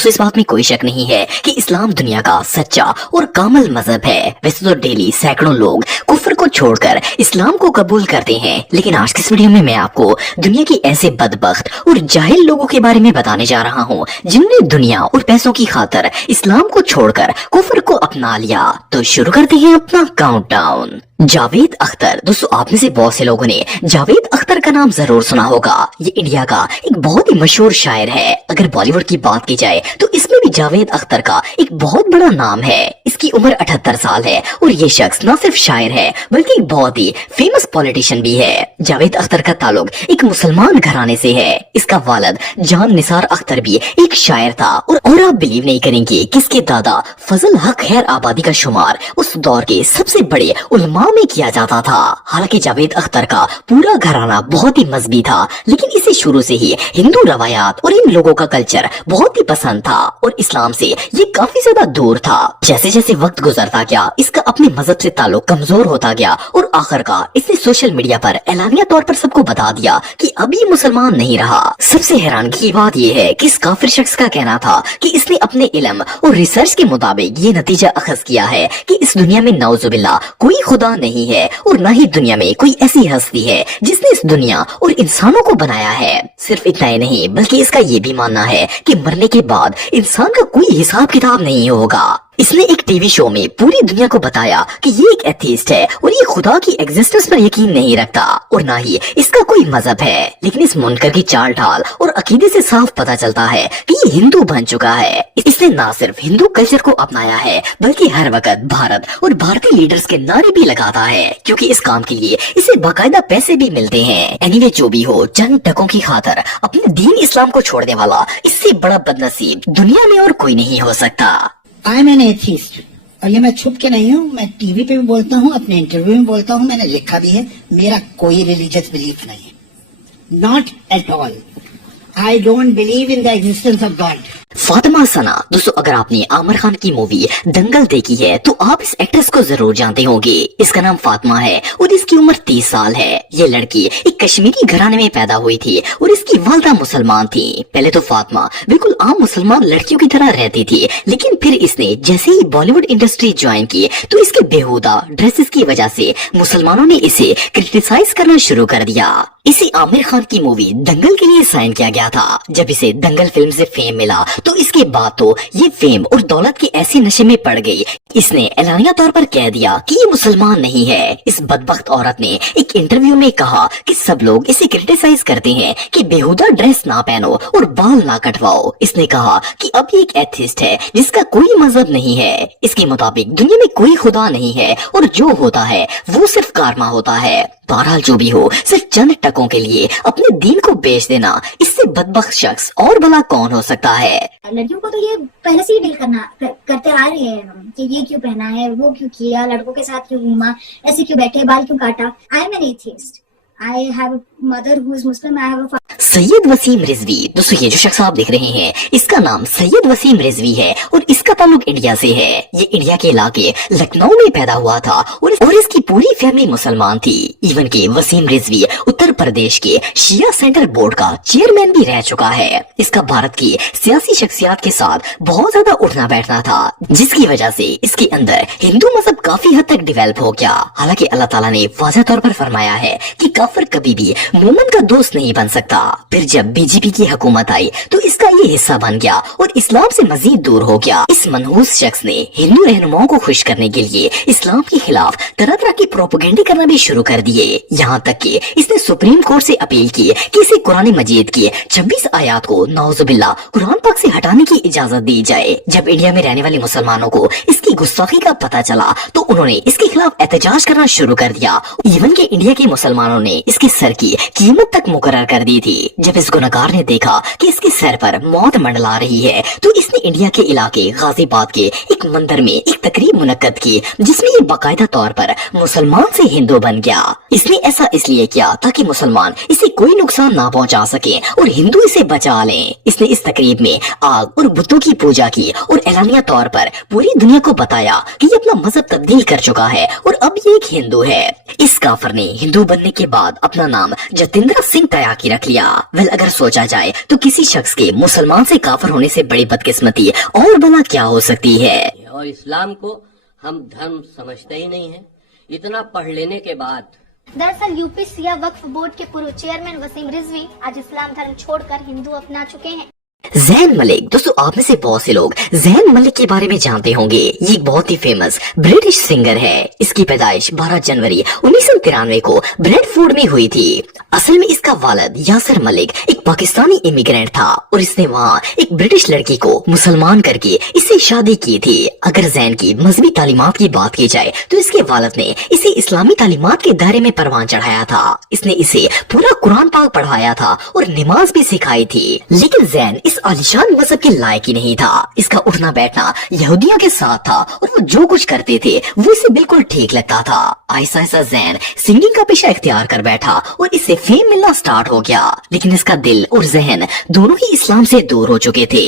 दोस्तों, इस बात में कोई शक नहीं है कि इस्लाम दुनिया का सच्चा और कामिल मजहब है। वैसे तो डेली सैकड़ों लोग कुफ्र को छोड़कर इस्लाम को कबूल करते हैं, लेकिन आज की इस वीडियो में मैं आपको दुनिया के ऐसे बदबख्त और जाहिल लोगों के बारे में बताने जा रहा हूँ जिनने दुनिया और पैसों की खातिर इस्लाम को छोड़कर कुफ्र को अपना लिया। तो शुरू करते हैं अपना काउंटडाउन। जावेद अख्तर। दोस्तों, आप में से बहुत से लोगों ने जावेद अख्तर का नाम जरूर सुना होगा। ये इंडिया का एक बहुत ही मशहूर शायर है। अगर बॉलीवुड की बात की जाए तो इसमें भी जावेद अख्तर का एक बहुत बड़ा नाम है। इसकी उम्र 78 साल है और ये शख्स न सिर्फ शायर है बल्कि एक बहुत ही फेमस पॉलिटिशियन भी है। जावेद अख्तर का ताल्लुक एक मुसलमान घराने से है। इसका वालिद जान निसार अख्तर भी एक शायर था और आप बिलीव नहीं करेंगे कि इसके दादा फजल हक खैर आबादी का शुमार उस दौर के सबसे बड़े उलमा में किया जाता था। हालांकि जावेद अख्तर का पूरा घराना बहुत ही मजहबी था, लेकिन इसे शुरू से ही हिंदू रवायात और इन लोगों का कल्चर बहुत ही पसंद था और इस्लाम से ये काफी ज्यादा दूर था। जैसे जैसे वक्त गुजरता गया, इसका अपने मजहब से ताल्लुक कमजोर होता गया और आखिरकार इसने सोशल मीडिया पर एलानिया तौर पर सबको बता दिया कि अब ये मुसलमान नहीं रहा। सबसे हैरानगी की बात यह है कि इस काफिर शख्स का कहना था कि इसने अपने इल्म और रिसर्च के मुताबिक ये नतीजा अखज किया है कि इस दुनिया में नौजुबिल्लाह कोई खुदा नहीं है और न ही दुनिया में कोई ऐसी हस्ती है जिसने इस दुनिया और इंसानों को बनाया है। सिर्फ इतना ही नहीं बल्कि इसका ये भी मानना है कि मरने के बाद इंसान का कोई हिसाब किताब नहीं होगा। इसने एक टीवी शो में पूरी दुनिया को बताया कि ये एक एथीस्ट है और ये खुदा की एग्जिस्टेंस पर यकीन नहीं रखता और ना ही इसका कोई मजहब है। लेकिन इस मुनकर की चाल ढाल और अकीदे से साफ पता चलता है कि ये हिंदू बन चुका है। इसने ना सिर्फ हिंदू कल्चर को अपनाया है बल्कि हर वक्त भारत और भारतीय लीडर्स के नारे भी लगाता है, क्योंकि इस काम के लिए इसे बाकायदा पैसे भी मिलते हैं। एनीवे, जो भी हो, चंद टकों की खातिर अपने दीन इस्लाम को छोड़ने वाला इससे बड़ा बदनसीब दुनिया में और कोई नहीं हो सकता। आई एम एन एथीस्ट, और ये मैं छुप के नहीं हूँ, मैं टीवी पे भी बोलता हूँ, अपने इंटरव्यू में बोलता हूँ, मैंने लिखा भी है। मेरा कोई रिलीजियस बिलीफ नहीं है, not at all. I don't believe in the existence of God. Fatima Sana. दोस्तों, अगर आपने आमिर खान की मूवी दंगल देखी है तो आप इस एक्ट्रेस को जरूर जानते होंगे। इसका नाम फातिमा है और इसकी उम्र 30 साल है। ये लड़की एक कश्मीरी घराने में पैदा हुई थी और इसकी वालिदा मुसलमान थी। पहले तो फातिमा बिल्कुल आम मुसलमान लड़कियों की तरह रहती थी, लेकिन फिर इसने जैसे ही बॉलीवुड इंडस्ट्री ज्वाइन की तो इसके बेहुदा ड्रेसेस की वजह से मुसलमानों ने इसे क्रिटिसाइज करना शुरू कर दिया। इसे आमिर खान की मूवी दंगल के लिए साइन किया गया था। जब इसे दंगल फिल्म से फेम मिला तो इसके बाद तो ये फेम और दौलत के ऐसे नशे में पड़ गई, इसने एलानिया तौर पर कह दिया कि ये मुसलमान नहीं है। इस बदबख्त औरत ने एक इंटरव्यू में कहा कि सब लोग इसे क्रिटिसाइज करते हैं कि बेहुदा ड्रेस ना पहनो और बाल ना कटवाओ। इसने कहा कि अब ये एक एथिस्ट है जिसका कोई मजहब नहीं है। इसके मुताबिक दुनिया में कोई खुदा नहीं है और जो होता है वो सिर्फ कारमा होता है। बहरहाल, जो भी हो, सिर्फ चंद टकों के लिए अपने दीन को बेच देना, इससे बदबख्त शख्स और भला कौन हो सकता है। लड़कियों को तो ये पहले से ही डील करते आ रहे हैं हम कि ये क्यों पहना है, वो क्यों किया, लड़कों के साथ क्यों घूमा, ऐसे क्यों बैठे, बाल क्यों काटा। I am an atheist, I have a mother who is Muslim, I have a father। Syed Waseem Rizvi. दोस्तों, ये जो शख्स आप देख रहे हैं इसका नाम सैयद वसीम रिजवी है और इसका ताल्लुक इंडिया से है। ये इंडिया के इलाके लखनऊ में पैदा हुआ था और इसकी पूरी फैमिली मुसलमान थी। इवन के वसीम रिजवी उत्तर प्रदेश के शिया सेंटर बोर्ड का चेयरमैन भी रह चुका है। इसका भारत की सियासी शख्सियत के साथ बहुत ज्यादा उठना बैठना था, जिसकी वजह से इसके अंदर हिंदू मजहब काफी हद तक डिवेल्प हो गया। हालांकि अल्लाह ताला ने वाज़ेह तौर पर फरमाया है कि काफिर कभी भी मोमिन का दोस्त नहीं बन सकता। फिर जब बीजेपी की हुकूमत आई तो इसका ये हिस्सा बन गया और इस्लाम से मजीद दूर हो गया। इस मनहूस शख्स ने हिंदू रहनुमाओं को खुश करने के लिए इस्लाम के खिलाफ तरह तरह की प्रोपेगेंडे करना भी शुरू कर दिए। यहाँ तक कि इसने सुप्रीम कोर्ट से अपील की कि इसे कुरान मजीद की 26 आयात को नौजुबिल्लाह कुरान पाक से हटाने की इजाजत दी जाए। जब इंडिया में रहने वाले मुसलमानों को इसकी गुस्ताखी का पता चला तो उन्होंने इसके खिलाफ एहतजाज करना शुरू कर दिया। इवन के इंडिया के मुसलमानों ने इसके सर की कीमत तक मुकर्रर कर दी थी। जब इस गुनहगार ने देखा कि इसके सर पर मौत मंडला रही है तो इसने इंडिया के इलाके गाजियाबाद के एक मंदिर में एक तकरीब मुनक्कद की, जिसमें ये बाकायदा तौर पर मुसलमान से हिंदू बन गया। इसने ऐसा इसलिए किया ताकि मुसलमान इसे कोई नुकसान ना पहुंचा सके और हिंदू इसे बचा लें। इसने इस तकरीब में आग और बुतों की पूजा की और اعلانیہ طور پر پوری دنیا کو بتایا کہ یہ اپنا مذہب تبدیل کر چکا ہے اور اب یہ ایک ہندو ہے۔ اس کافر نے ہندو بننے کے بعد اپنا نام جتیندر سنگھ تیاکی رکھ لیا۔ اگر سوچا جائے تو کسی شخص کے مسلمان سے کافر ہونے سے بڑی بدقسمتی اور بلا کیا ہو سکتی ہے۔ اور اسلام کو ہم دھرم سمجھتے ہی نہیں ہیں، اتنا پڑھ لینے کے بعد۔ دراصل یو پی سیاہ وقف بورڈ کے پورو چیئرمین وسیم رضوی آج اسلام دھرم چھوڑ کر ہندو اپنا چکے ہیں۔ زین ملک، دوستو آپ میں سے بہت سے لوگ زین ملک کے بارے میں جانتے ہوں گے۔ یہ ایک بہت ہی فیمس برٹش سنگر ہے۔ اس کی پیدائش 12 جنوری 1993 کو بریڈ فورڈ میں ہوئی تھی۔ اصل میں اس کا والد یاسر ملک ایک پاکستانی امیگرینٹ تھا اور اس نے وہاں ایک برٹش لڑکی کو مسلمان کر کے اس سے شادی کی تھی۔ اگر زین کی مذہبی تعلیمات کی بات کی جائے تو اس کے والد نے اسے اسلامی تعلیمات کے دائرے میں پروان چڑھایا تھا۔ اس نے اسے پورا قرآن پاک پڑھایا تھا اور نماز بھی سکھائی تھی، لیکن زین اس عالیشان مذہب کے لائق ہی نہیں تھا۔ اس کا اٹھنا بیٹھنا یہودیوں کے ساتھ تھا اور وہ جو کچھ کرتے تھے وہ اسے بالکل ٹھیک لگتا تھا۔ آہستہ آہستہ زین سنگنگ کا پیشہ اختیار کر بیٹھا اور اس سے فیم ملنا سٹارٹ ہو گیا، لیکن اس کا دل اور ذہن دونوں ہی اسلام سے دور ہو چکے تھے۔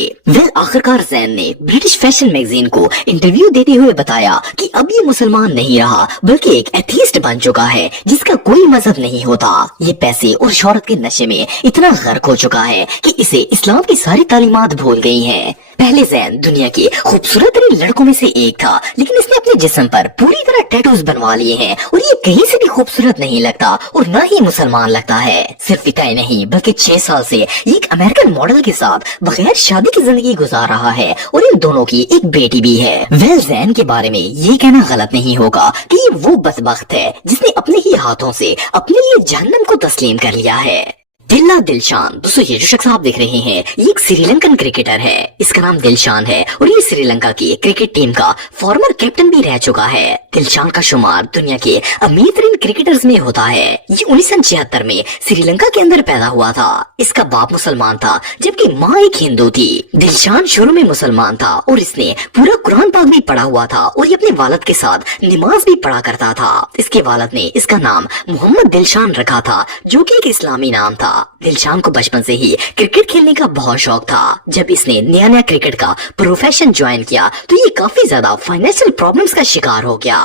آخرکار زین نے برٹش فیشن میگزین کو انٹرویو دیتے ہوئے بتایا کہ اب یہ مسلمان نہیں رہا بلکہ ایک ایتھیسٹ بن چکا ہے جس کا کوئی مذہب نہیں ہوتا۔ یہ پیسے اور شہرت کے نشے میں اتنا غرق ہو چکا ہے کہ اسے اسلام کی ساری تعلیمات بھول گئی ہیں۔ پہلے زین دنیا کے خوبصورت ترین لڑکوں میں سے ایک تھا، لیکن اس نے اپنے جسم پر پوری طرح ٹیٹوز بنوا لیے ہیں اور یہ کہیں سے بھی خوبصورت نہیں لگتا اور نہ ہی مسلمان لگتا ہے۔ صرف اتنا ہی نہیں بلکہ 6 سال سے یہ ایک امریکن ماڈل کے ساتھ بغیر شادی کی زندگی گزار رہا ہے اور ان دونوں کی ایک بیٹی بھی ہے۔ زین کے بارے میں یہ کہنا غلط نہیں ہوگا کہ یہ وہ بدبخت ہے جس نے اپنے ہی ہاتھوں سے اپنے لیے جہنم کو تسلیم کر لیا ہے۔ دلہ دلشان، دوستو یہ جو شخص آپ دیکھ رہے ہیں یہ ایک سری لنکن کرکٹر ہے۔ اس کا نام دلشان ہے اور یہ سری لنکا کی کرکٹ ٹیم کا فارمر کیپٹن بھی رہ چکا ہے۔ دلشان کا شمار دنیا کے امیر ترین کرکٹرز میں ہوتا ہے۔ یہ 1976 میں سری لنکا کے اندر پیدا ہوا تھا۔ اس کا باپ مسلمان تھا جبکہ ماں ایک ہندو تھی۔ دلشان شروع میں مسلمان تھا اور اس نے پورا قرآن پاک بھی پڑھا ہوا تھا اور یہ اپنے والد کے ساتھ نماز بھی پڑھا کرتا تھا۔ اس کے والد نے اس کا نام محمد دلشان رکھا تھا جو کہ ایک اسلامی نام تھا۔ دلشان کو بچپن سے ہی کرکٹ کھیلنے کا بہت شوق تھا۔ جب اس نے نیا کرکٹ کا پروفیشن جوائن کیا تو یہ کافی زیادہ فائنینشل پرابلمز کا شکار ہو گیا۔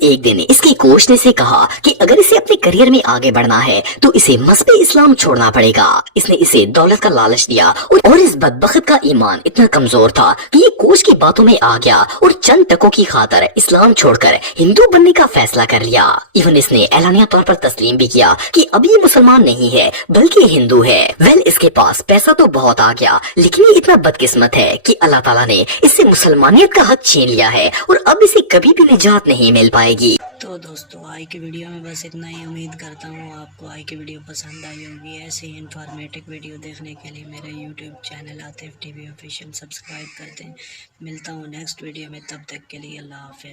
ایک دن اس کے کوچ نے اسے کہا کہ اگر اسے اپنے کریئر میں آگے بڑھنا ہے تو اسے مذہب اسلام چھوڑنا پڑے گا۔ اس نے اسے دولت کا لالچ دیا اور اس بدبخت کا ایمان اتنا کمزور تھا کہ یہ کوچ کی باتوں میں آ گیا اور چند ٹکوں کی خاطر اسلام چھوڑ کر ہندو بننے کا فیصلہ کر لیا۔ ایون اس نے اعلانیہ طور پر تسلیم بھی کیا کہ اب یہ مسلمان نہیں ہے بلکہ ہندو ہے۔ اس کے پاس پیسہ تو بہت آ گیا لیکن یہ اتنا بدقسمت ہے کہ اللہ تعالیٰ نے اس سے مسلمانیت کا حق چھین لیا ہے اور اب اسے کبھی بھی نجات نہیں مل پائے گی۔ تو دوستو آج کی ویڈیو میں بس اتنا ہی۔ امید کرتا ہوں آپ کو آج کی ویڈیو پسند آئی ہوگی۔ ایسے ہی انفارمیٹک ویڈیو دیکھنے کے لیے میرے YouTube channel Atif T V official subscribe کرتے ہیں۔ ملتا ہوں نیکسٹ ویڈیو میں، تب تک کے لیے اللہ حافظ۔